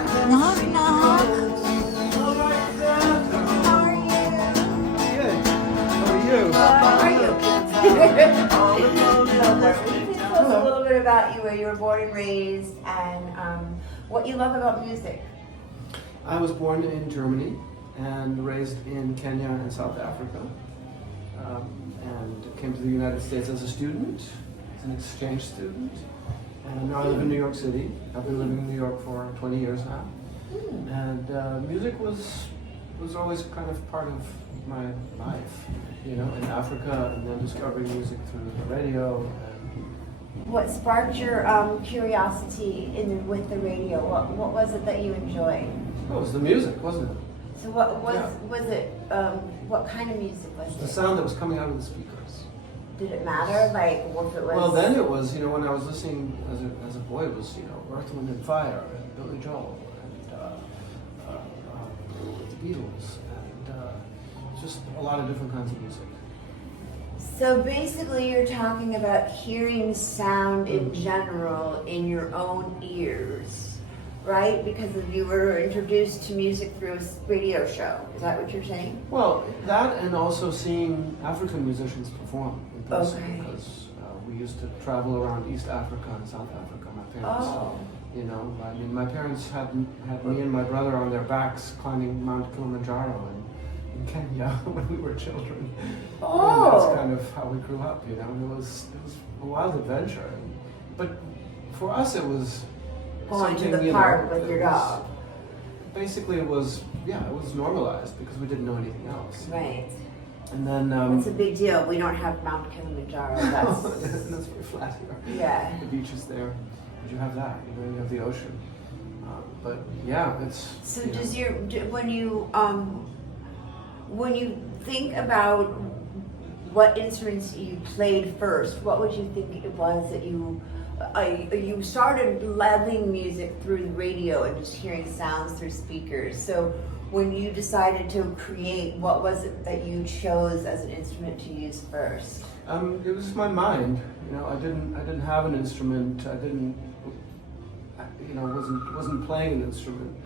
Knock, knock. How are you? Good. How are you? How are you? Tell us a little bit about you, where you were born and raised, and what you love about music. I was born in Germany and raised in Kenya and South Africa, and came to the United States as a student, as an exchange student, and now I live in New York City. I've been living in New York for 20 years now, and music was always kind of part of my life, you know, in Africa, and then discovering music through the radio. What sparked your curiosity with the radio? What was it that you enjoyed? Oh, it was the music, wasn't it? So what was it? What kind of music was The it? sound that was coming out of the speakers. Did it matter? Like, if it was? Well, then it was, you know, when I was listening as a boy, it was, you know, Earth, Wind and Fire and Billy Joel and the Beatles and just a lot of different kinds of music. So basically, you're talking about hearing sound in general in your own ears, right? Because you were introduced to music through a radio show. Is that what you're saying? Well, that and also seeing African musicians perform in person, Okay. because we used to travel around East Africa and South Africa. My parents, you know, I mean, my parents had me and my brother on their backs climbing Mount Kilimanjaro in Kenya when we were children. And that's kind of how we grew up, you know. It was a wild adventure, but for us it was Going to something, the you park know, with your it was- dog. Basically, it was normalized because we didn't know anything else. Right. And then It's a big deal. We don't have Mount Kilimanjaro. That's that's very flat here. yeah. The beach is there, but you have that. You know, you have the ocean. But yeah, it's. So you know, does when you think about what instruments you played first, what would you think it was that you started loving music through the radio and just hearing sounds through speakers? So when you decided to create, what was it that you chose as an instrument to use first? It was my mind. You know, I didn't have an instrument. Wasn't playing an instrument.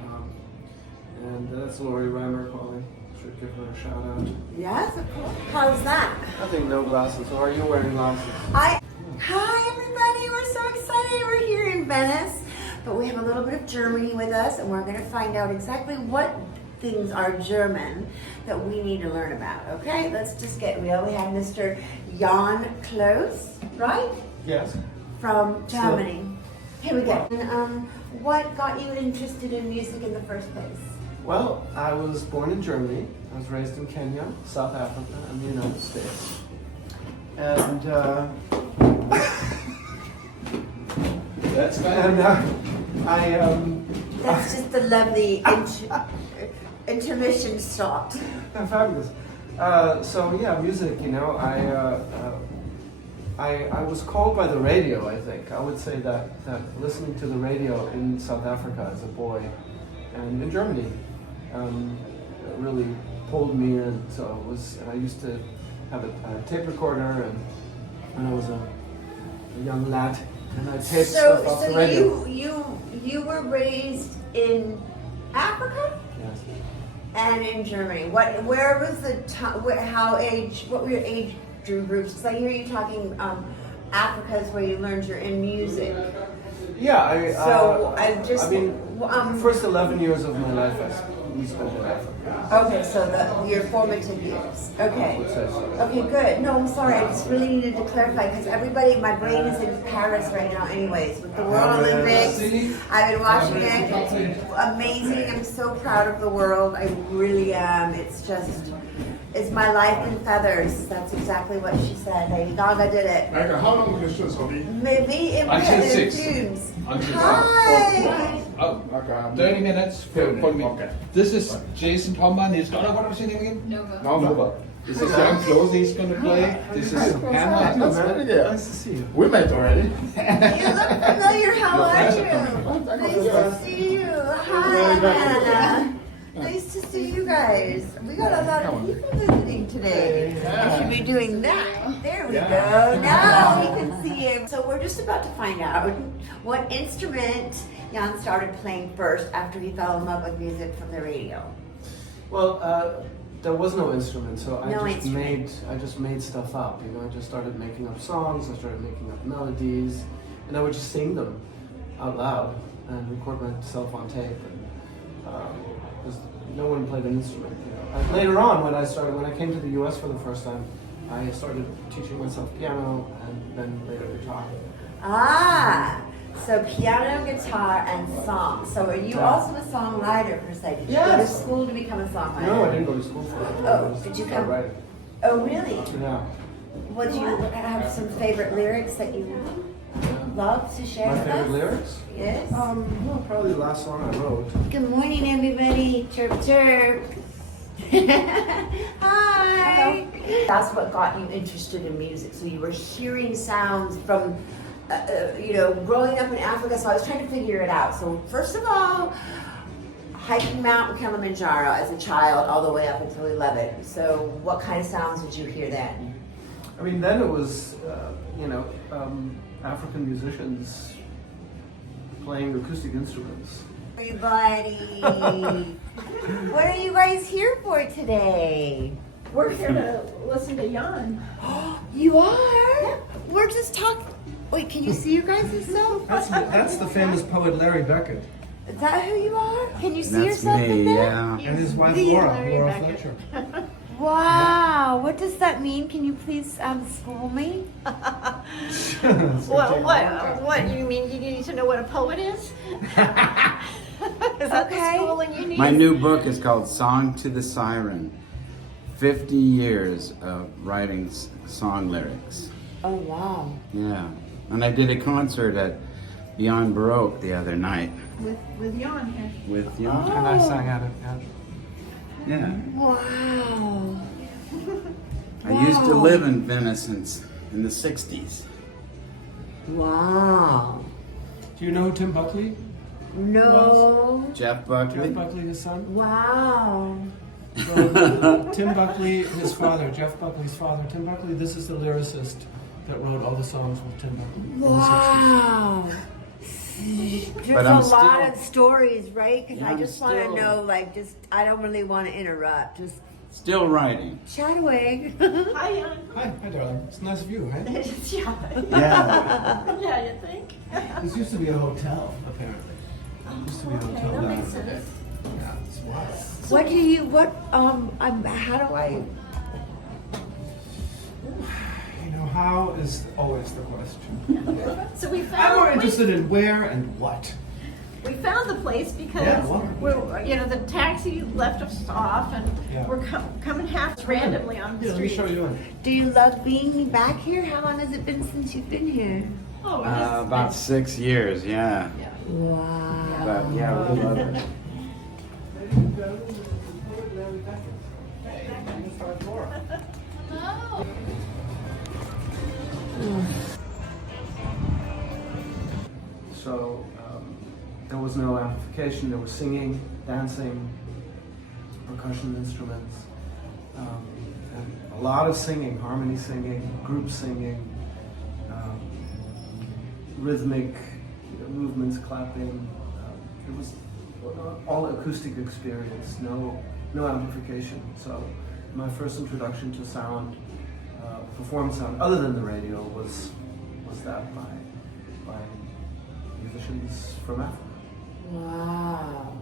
And that's Lori Reimer calling. Should give her a shout out. Yes, of course. How's that? Nothing, no glasses. Or are you wearing glasses? Hi everybody, we're so excited. We're here in Venice, but we have a little bit of Germany with us, and we're going to find out exactly what things are German that we need to learn about. Okay, let's just get real. We have Mr. Jann Klose, right? Yes. From Germany. Here we go. And, what got you interested in music in the first place? Well, I was born in Germany. I was raised in Kenya, South Africa, and the United States. And that's fine. And That's just a lovely intermission shot. fabulous. So yeah, music. You know, I was called by the radio. I think I would say that listening to the radio in South Africa as a boy, and in Germany, really pulled me in. So it was. I used to have a tape recorder, and when I was a young lad, and I taped stuff off the radio. You were raised in Africa Yes. and in Germany. Where was the time? What were your age groups? Because I hear you talking. Africa is where you learned you're in music. Yeah, I mean, first 11 years of my life we spent in Africa. Okay, so your formative years. Okay. I would say so. Okay, good. No, I'm sorry. I just really needed to clarify because my brain is in Paris right now anyways with the World Olympics. I've been watching it. It's amazing. I'm so proud of the world. I really am. It's my life in feathers. That's exactly what she said. Lady Gaga did it. Michael, how long is this hobby? Maybe in Until fumes. 6. Until Hi. Oh, okay. 30 minutes for me. Okay. This is Jason Pomban. He's gonna, what was his name again? Nova. This is Jann Klose. He's gonna play. This is Hannah. Nice to see you. We met already. You look familiar. How are you? Nice to see you. Hi, Hannah. Nice to see you guys. We got a lot of people visiting today. I should be doing that. There we go. Now we can see him. So we're just about to find out what instrument Jann started playing first after he fell in love with music from the radio? Well, there was no instrument, so No I instrument. just made stuff up. You know, I just started making up songs. I started making up melodies, and I would just sing them out loud and record myself on tape. And 'cause no one played an instrument. You know. And later on, when I came to the U.S. for the first time, I started teaching myself piano and then later guitar. Ah, so piano, guitar, and song. So are you also a songwriter per se? Did you go to Yes. school to become a songwriter? No, I didn't go to school for it. Oh, did you come? Right. Oh, really? Yeah. What do you have some favorite lyrics that you love to share My with favorite us? lyrics? Yes. Well, probably the last song I wrote. Good morning, everybody. Chirp, chirp. Hi. That's what got you interested in music. So you were hearing sounds from, growing up in Africa. So I was trying to figure it out. So first of all, hiking Mount Kilimanjaro as a child all the way up until 11. So what kind of sounds did you hear then? I mean, then it was, African musicians playing acoustic instruments. Everybody, what are you guys here for today? We're here to listen to Jann. You are? We're just talking. Wait, can you see your guys' self? That's the famous poet Larry Beckett. Is that who you are? Can you see That's yourself in me, there? yeah. And his wife The Laura Larry Beckett. Fletcher. Wow, what does that mean? Can you please school me? What? You mean you need to know what a poet is? Is that Okay. the schooling you need? My new book is called Song to the Siren. 50 years of writing song lyrics. Oh, wow. Yeah. And I did a concert at Beyond Baroque the other night With Jann here. with you. And I sang at it, yeah. Yeah. Wow. I used to live in Venice in the 60s. Wow. Do you know Tim Buckley? No. Jeff Buckley. Jeff Buckley, his son? Wow. So, Tim Buckley, his father, Jeff Buckley's father. Tim Buckley, this is the lyricist that wrote all the songs with Tim Buckley in the 60s. Wow. There's But a I'm lot still- of stories, right? Because Yeah, I I'm just want to still- know, I don't really want to interrupt. Just Still writing. chat away. Hi, Jann. Hi, darling. It's a nice view, right? Yeah. Yeah. Yeah, you think? This used to be a hotel, apparently. It used to be a Okay, hotel that back makes in the day. sense. Yeah, it's wild. How do I, You know, how is always the question. So we I'm found more interested in where and what. we found the place because Yeah, well. the taxi left us off and Yeah. we're coming half randomly on the Here, let me street. show you in. do you love being back here? How long has it been since you've been here? Oh, About 6 years, yeah. Wow. But yeah, we love it. So there was no amplification, there was singing, dancing, percussion instruments, and a lot of singing, harmony singing, group singing, rhythmic movements, clapping. It was all acoustic experience, no amplification. So my first introduction to sound, performed sound, other than the radio, was that by musicians from Africa. Wow.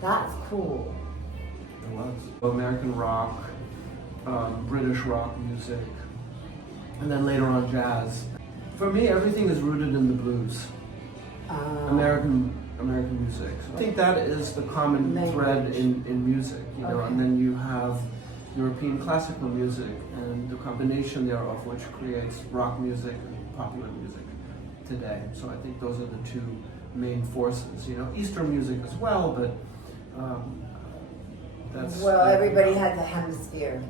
That's cool. It was. American rock, British rock music, and then later on jazz. For me, everything is rooted in the blues, American music. So I think that is the common thread in music, and then you have European classical music, and the combination thereof which creates rock music and popular music today. So I think those are the two main forces. Eastern music as well, but that's... Well, everybody has a hemisphere.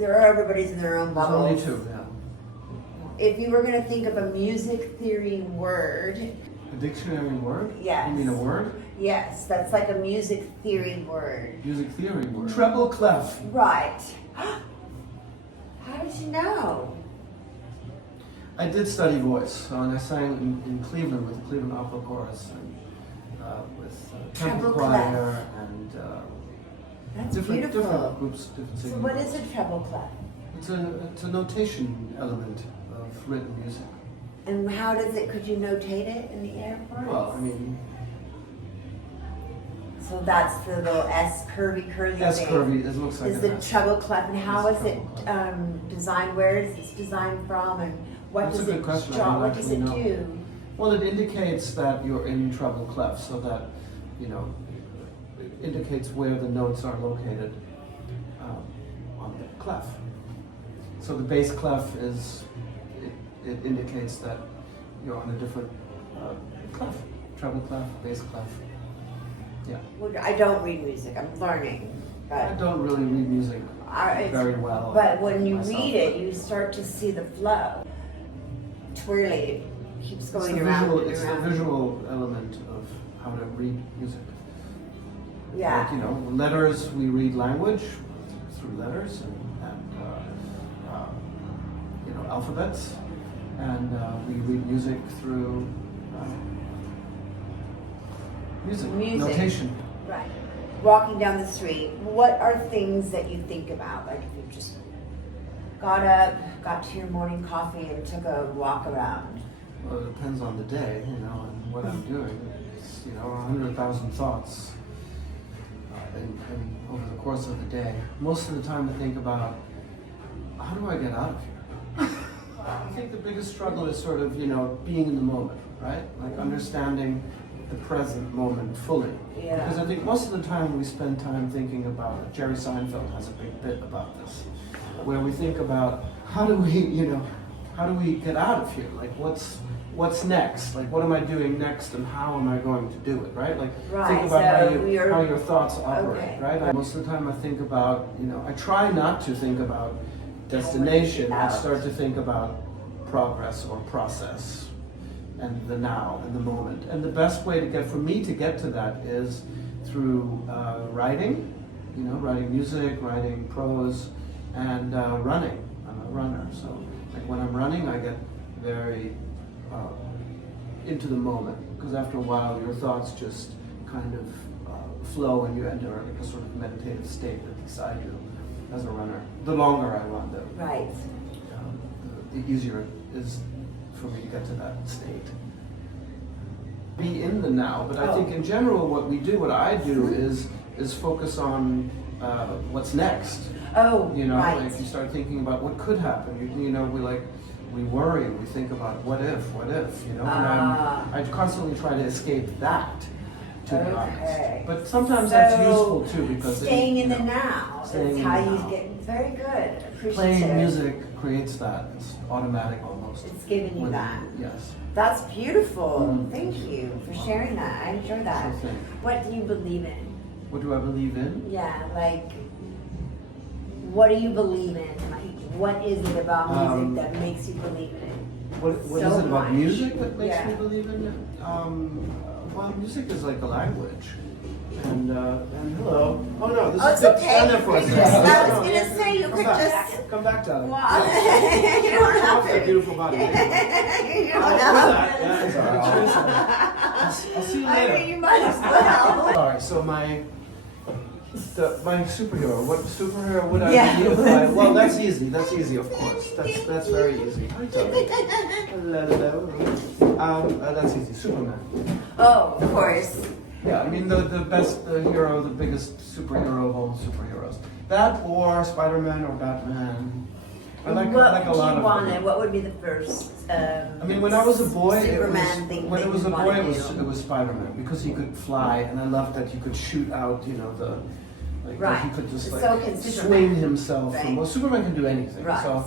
Everybody's in their own There's bubble. only two, yeah. If you were going to think of a music theory word, A dictionary word? Yes. You mean a word? yes, that's like a music theory word. Music theory word. Treble clef. Right. How did you know? I did study voice, and I sang in Cleveland with the Cleveland Opera Chorus and with Temple Treble Choir clef. and That's different beautiful. groups, different So singing what groups. is a treble clef? It's a notation element of written music. And how does it, could you notate it in the airport? Well, I mean, So that's the little S curvy S thing. curvy, it looks like Is an the S. treble clef, and how It's is it designed? Where is it designed from, and what That's does a good it question. I draw? don't What does it actually know. do? Well, it indicates that you're in treble clef, so that, you know, it indicates where the notes are located on the clef. So the bass clef is, it indicates that you're on a different clef, treble clef, bass clef. Yeah. Well, I don't read music. I'm learning, I but don't really read music very well. But when you myself. read it, you start to see the flow. Twirly, it keeps It's going the around visual, and it's around. the visual element of how to read music. Yeah. Like, you know, letters, we read language through letters and you know, alphabets, and we read music through music, notation. Right. Walking down the street, what are things that you think about? Like if you just got up, got to your morning coffee, and took a walk around. Well, it depends on the day, you know, and what I'm doing. It's, you know, 100,000 thoughts and over the course of the day. Most of the time I think about, how do I get out of here? I think the biggest struggle is sort of, you know, being in the moment, right? Like understanding the present moment fully. Yeah. Because I think most of the time we spend time thinking about, Jerry Seinfeld has a big bit about this, where we think about how do we, you know, how do we get out of here? Like what's next? Like what am I doing next and how am I going to do it, right? Like Right, think about so how your thoughts operate, okay. right? Most of the time I think about, you know, I try not to think about destination. I Out. start to think about progress or process and the now and the moment. And the best way to get, for me to get to that is through writing, you know, writing music, writing prose, and running. I'm a runner, so like when I'm running, I get very into the moment, because after a while, your thoughts just kind of flow, and you enter like a sort of meditative state that beside you as a runner. The longer I run, Right. the easier it is for me to get to that state. Be in the now, but I think in general, what I do is focus on what's next. Oh, You know, right. like you start thinking about what could happen. You know, we worry, we think about what if, you know, and I constantly try to escape that, to be honest. But sometimes that's useful too, because staying in you the know, now staying is in how the you now. get very good. Appreciative. Playing music creates that. It's automatic almost. It's giving you When- that. Yes. That's beautiful. Mm. Thank you for sharing that. I enjoy that. Sure thing. What do you believe in? What do I believe in? Yeah, like, what do you believe in? Like, what is it about music that makes you believe in it? What So is it about much. music that makes Yeah. me believe in it? Well, music is like a language. And hello. Oh no, this Oh, is it's good. okay. Stand there for a You second. just- I was No, gonna say you come could back. just. Come back, darling. Wow. You don't have That to. beautiful body. You Oh, don't what's have that? to. Yeah, it's all right. I'll see you I later. mean, you might as well. Sorry, so my superhero, what superhero would I Yeah. be if I, well, that's easy, of course. That's very easy. Hi, Tony. Hello. That's easy, Superman. Oh, of course. Yeah, I mean the best hero, the biggest superhero of all superheroes. That or Spider-Man or Batman. I like a lot What of wanted? them. What would be the first? I mean, when I was a boy, Superman thing when that it was you a boy, wanted it to do. was Spider-Man because he could fly, and I loved that you could shoot out, you know, that Right. he could just So like can Superman. swing himself. Right. Well, Superman can do anything, Right. so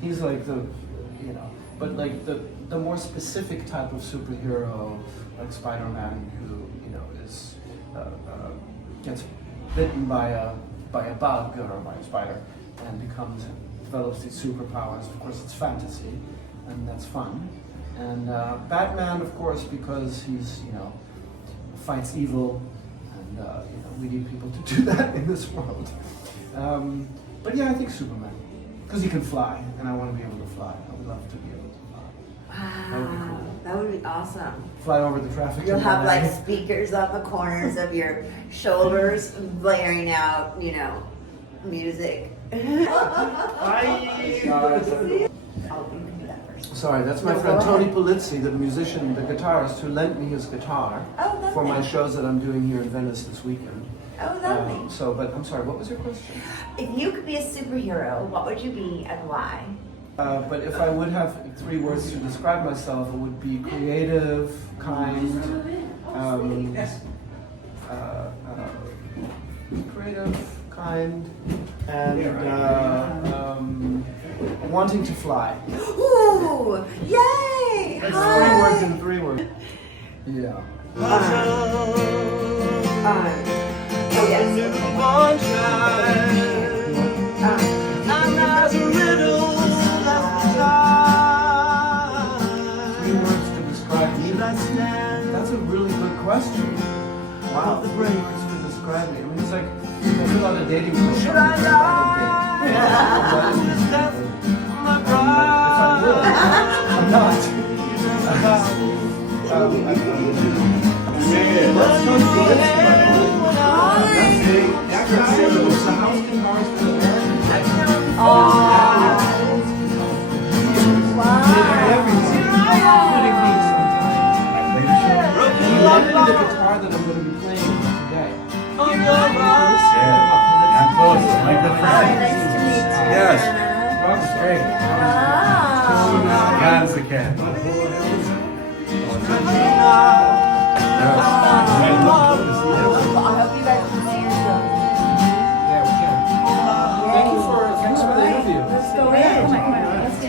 he's like the, you know, but like the more specific type of superhero, like Spider-Man, who you know is gets bitten by a bug or by a spider and develops these superpowers. Of course, it's fantasy, and that's fun. And Batman, of course, because he's, you know, fights evil, and you know, we need people to do that in this world. But yeah, I think Superman, because he can fly, and I want to be able to fly. I would love to be able to fly. That would be Wow, cool. that would be awesome. Fly over the traffic. You'll in have LA. like speakers on the corners of your shoulders, blaring out, you know, music. Sorry, that's my No, friend go Tony ahead. Polizzi, the musician, the guitarist, who lent me his guitar Oh, for my lovely. shows that I'm doing here in Venice this weekend. Oh, lovely. So, but I'm sorry, what was your question? If you could be a superhero, what would you be and why? But if I would have 3 words to describe myself, it would be creative, kind, creative, kind, and wanting to fly. Ooh, yay! It's Hi. 3 words and 3 words. Yeah. Oh, yes. Three words to describe me. That's a really good question. Wow, 3 words to describe me. I mean, it's like I fill out a dating profile. Should I lie? If I would, I'm not. Let's go to this, by the way. That's the house in Marston. The guitar that I'm going to be playing today. Jann Klose, my good friend. Nice to meet you. Yes. Rock's great. Oh. Jann's the cat. I hope you guys can see yourselves. Yeah, we can. Thanks for the interview. Let's go in. Let's do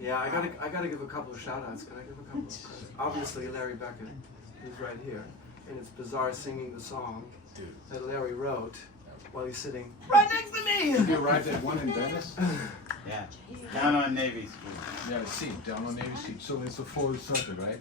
Yeah, I gotta give a couple of shout outs. Can I give a couple of credits? Obviously Larry Beckett, who's right here. And it's bizarre singing the song that Larry wrote while he's sitting right next to me. You arrived at one in Venice? Yeah. Down on Navy Street. Yeah, I see, down on Navy Street. So it's a full circuit, right?